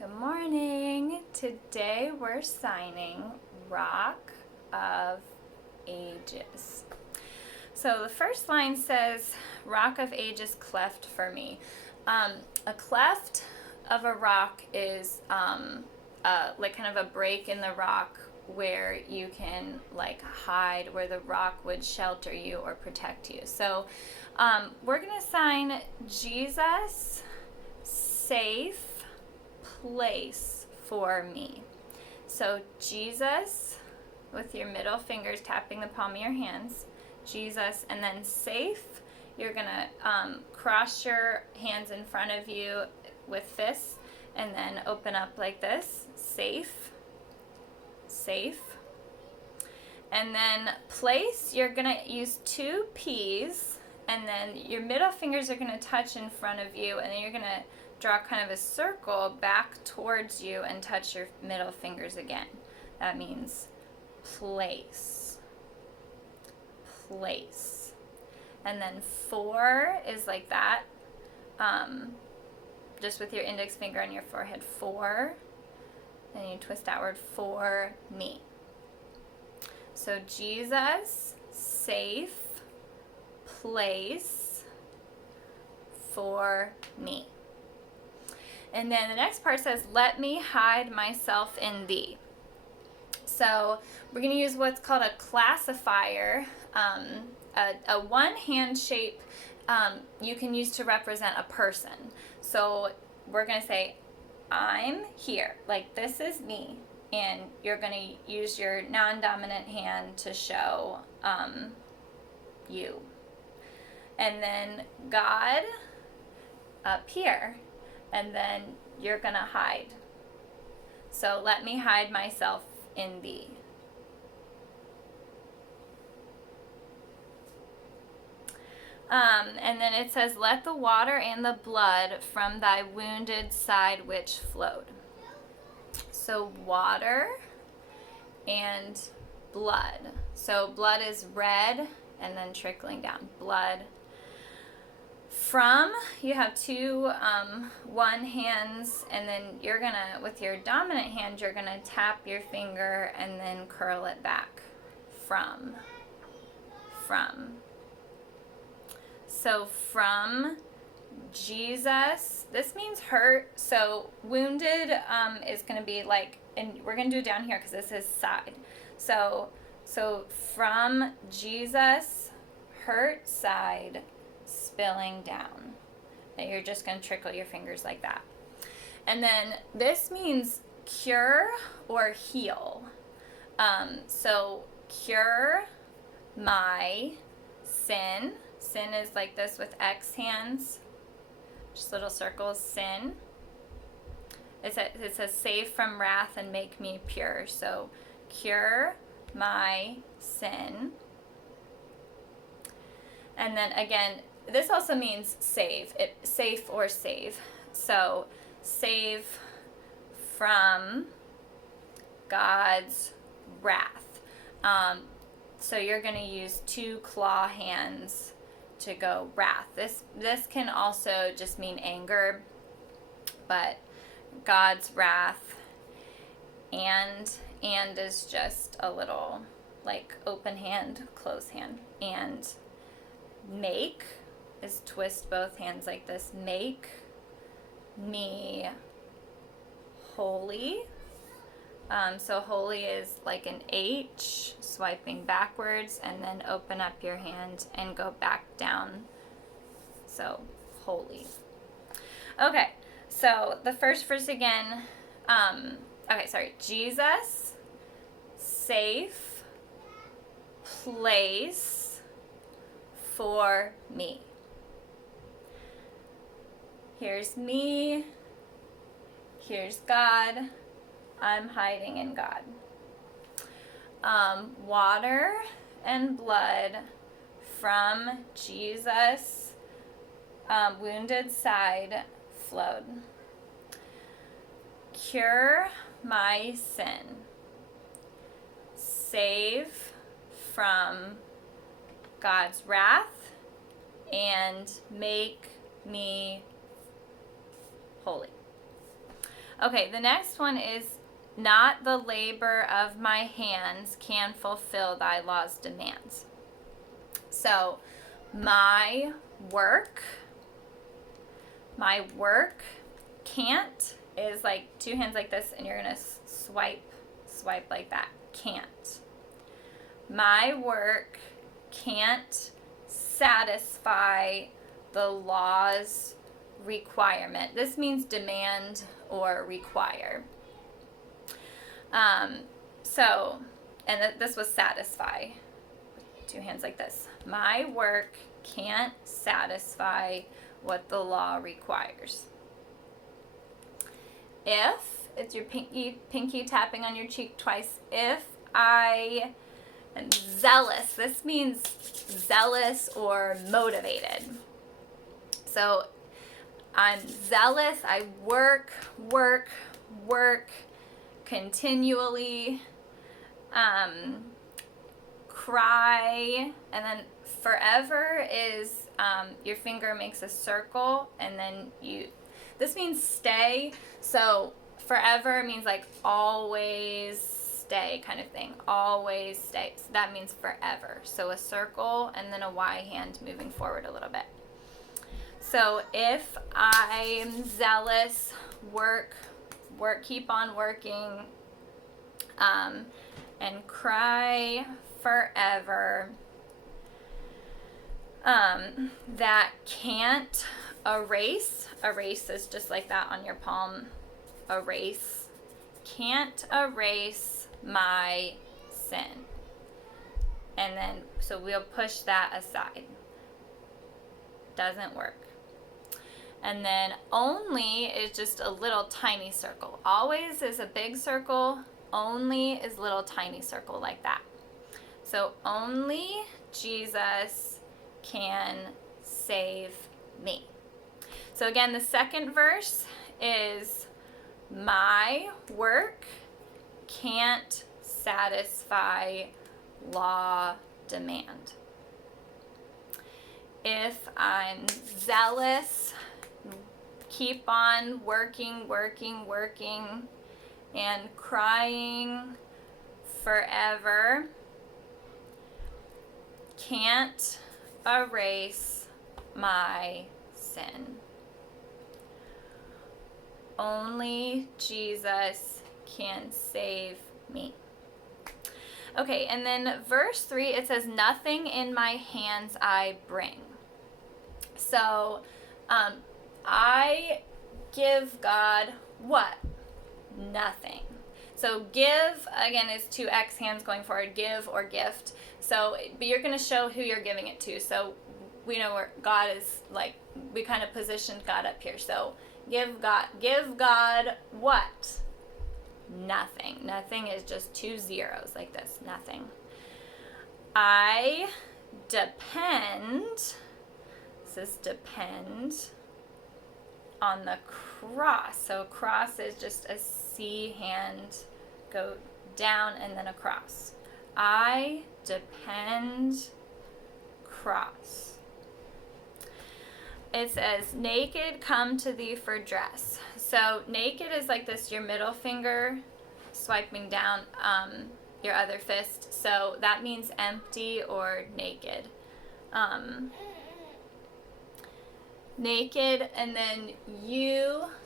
Good morning. Today we're signing Rock of Ages. So the first line says, Rock of Ages, cleft for me. A cleft of a rock is like kind of a break in the rock where you can like hide, where the rock would shelter you or protect you. So we're going to sign Jesus, safe place for me. So Jesus, with your middle fingers tapping the palm of your hands, Jesus, and then safe, you're gonna cross your hands in front of you with fists and then open up like this, safe, safe. And then place, you're gonna use two P's, and then your middle fingers are gonna touch in front of you, and then you're gonna draw kind of a circle back towards you and touch your middle fingers again. That means place, place. And then for is like that, just with your index finger on your forehead, for, and you twist outward, for me. So Jesus, safe place for me. And then the next part says, let me hide myself in thee. So we're going to use what's called a classifier, a one-hand shape you can use to represent a person. So we're going to say, I'm here, like this is me, and you're going to use your non-dominant hand to show you. And then God up here. And then you're going to hide. So let me hide myself in thee. And then it says, let the water and the blood from thy wounded side which flowed. So water and blood. So blood is red and then trickling down. Blood. From, you have two one hands, and then you're gonna, with your dominant hand, you're gonna tap your finger and then curl it back. From. So from Jesus, this means hurt. So wounded is gonna be like, and we're gonna do it down here because this is side. So from Jesus, hurt side, spilling down. And you're just going to trickle your fingers like that. And then this means cure or heal. So cure my sin. Sin is like this with X hands, just little circles, sin. It says save from wrath and make me pure. So cure my sin. And then again, this also means save, safe or save. So save from God's wrath. So you're going to use two claw hands to go wrath. This can also just mean anger, but God's wrath, and is just a little like open hand, close hand, and make is twist both hands like this. Make me holy. So holy is like an H, swiping backwards, and then open up your hand and go back down. So holy. Okay, so the first verse again. Jesus, safe place for me. Here's me, here's God, I'm hiding in God. Water and blood from Jesus' wounded side flowed. Cure my sin. Save from God's wrath and make me holy. Okay, the next one is, not the labor of my hands can fulfill thy law's demands. So my work can't is like two hands like this, and you're going to swipe like that. Can't. My work can't satisfy the law's requirement. This means demand or require. This was satisfy. Two hands like this. My work can't satisfy what the law requires. If, it's your pinky tapping on your cheek twice. If I am zealous, this means zealous or motivated. So I'm zealous, I work continually, cry, and then forever is your finger makes a circle, and then this means stay. So forever means like always stay kind of thing. Always stay. So that means forever. So a circle and then a Y hand moving forward a little bit. So if I'm zealous, work, keep on working, and cry forever, that can't erase is just like that on your palm, erase, can't erase my sin. And then, so we'll push that aside. Doesn't work. And then only is just a little tiny circle. Always is a big circle. Only is little tiny circle like that. So only Jesus can save me. So again, the second verse is, my work can't satisfy law demand. If I'm zealous, keep on working, and crying forever, can't erase my sin. Only Jesus can save me. Okay, and then verse 3, it says, nothing in my hands I bring. So, I give God what? Nothing. So give, again, is two X hands going forward, give or gift. So, but you're going to show who you're giving it to. So we know where God is, like, we kind of positioned God up here. So give God what? Nothing. Nothing is just two zeros like this. Nothing. I depend, this is depend, on the cross. So cross is just a C hand, go down and then across. I depend, cross. It says, naked come to thee for dress. So naked is like this, your middle finger swiping down your other fist. So that means empty or naked. Naked, and then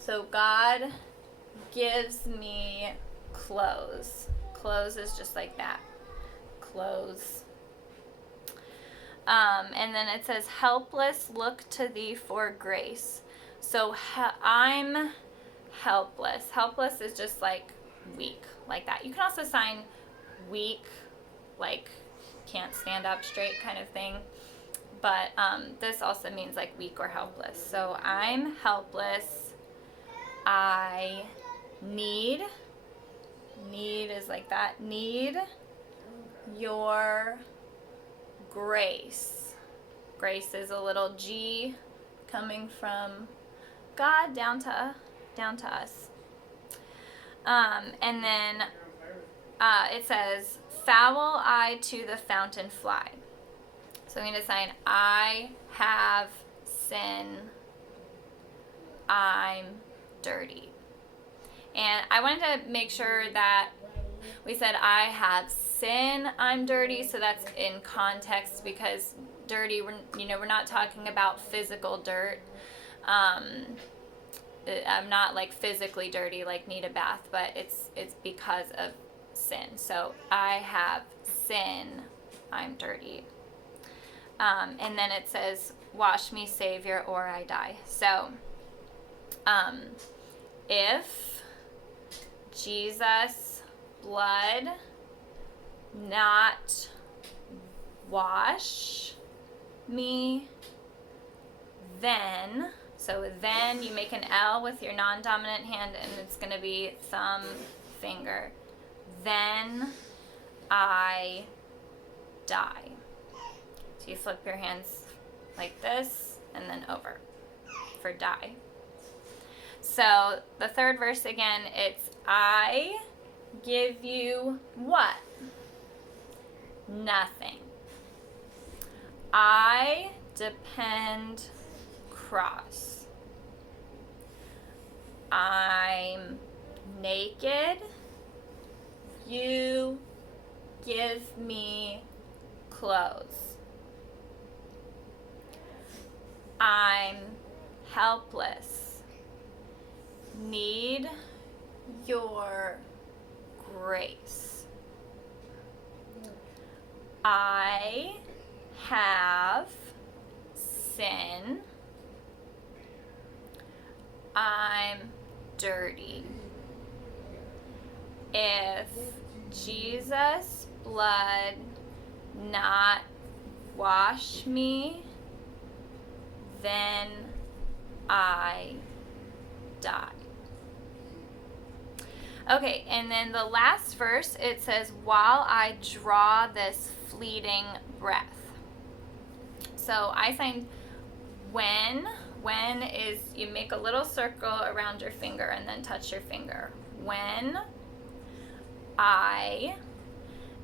so God gives me clothes. Clothes is just like that. Clothes. And then it says, helpless, look to thee for grace. So I'm helpless. Helpless is just like weak, like that. You can also sign weak, like can't stand up straight kind of thing. But this also means like weak or helpless. So I'm helpless. I need is like that. Need your grace. Grace is a little G coming from God down to us. And then it says, foul I to the fountain fly. So I'm going to sign, I have sin, I'm dirty. And I wanted to make sure that we said I have sin, I'm dirty, so that's in context, because dirty, we're not talking about physical dirt. I'm not like physically dirty, like need a bath, but it's because of sin. So I have sin, I'm dirty. And then it says, wash me, Savior, or I die. So if Jesus' blood not wash me, then, so then you make an L with your non-dominant hand, and it's going to be thumb, finger. Then I die. So you flip your hands like this and then over for die. So the third verse again, it's I give you what? Nothing. I depend cross. I'm naked. You give me clothes. I'm helpless. Need your grace. I have sin. I'm dirty. If Jesus' blood not wash me, then I die. Okay, and then the last verse, it says, while I draw this fleeting breath. So I signed when is you make a little circle around your finger and then touch your finger. When I,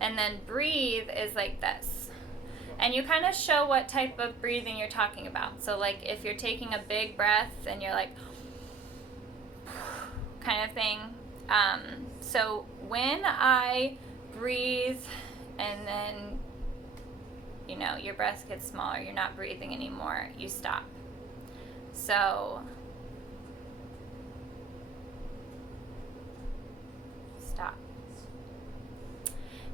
and then breathe is like this. And you kind of show what type of breathing you're talking about. So like if you're taking a big breath and you're like, kind of thing. So when I breathe and then, your breath gets smaller, you're not breathing anymore, you stop. So, stop.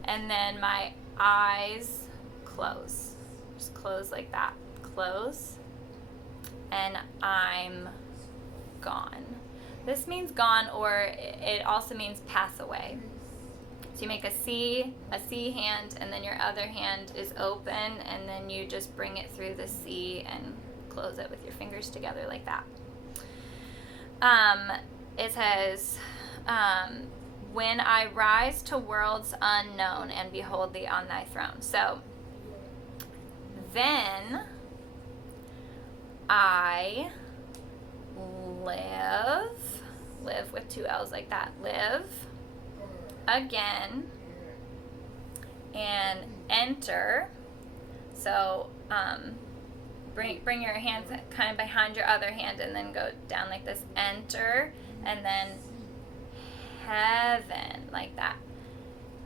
And then my eyes close. Just close like that. Close. And I'm gone. This means gone, or it also means pass away. So you make a C hand, and then your other hand is open, and then you just bring it through the C and close it with your fingers together like that. It says, when I rise to worlds unknown and behold thee on thy throne. So then I live with two L's like that, live again and enter. So bring your hands kind of behind your other hand and then go down like this, enter, and then heaven like that,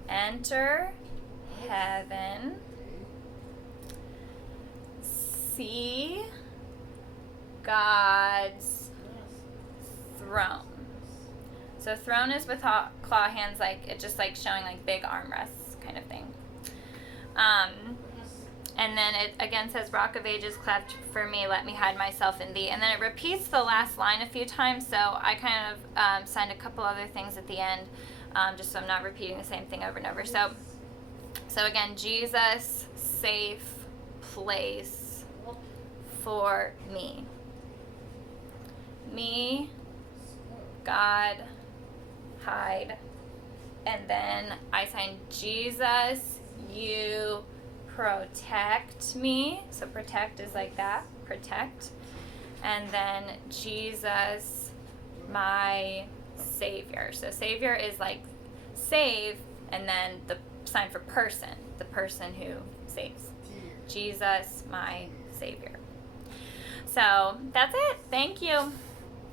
enter heaven, see God's throne. So throne is with claw hands, like it just like showing like big armrests kind of thing. And then it again says, rock of ages, cleft for me, let me hide myself in thee. And then it repeats the last line a few times, so I kind of signed a couple other things at the end, just so I'm not repeating the same thing over and over. So again, Jesus, safe place for me. Me, God, hide. And then I signed Jesus, you protect me. So protect is like that, protect. And then Jesus, my Savior. So Savior is like save, and then the sign for person, the person who saves. Jesus, my Savior. So that's it. Thank you.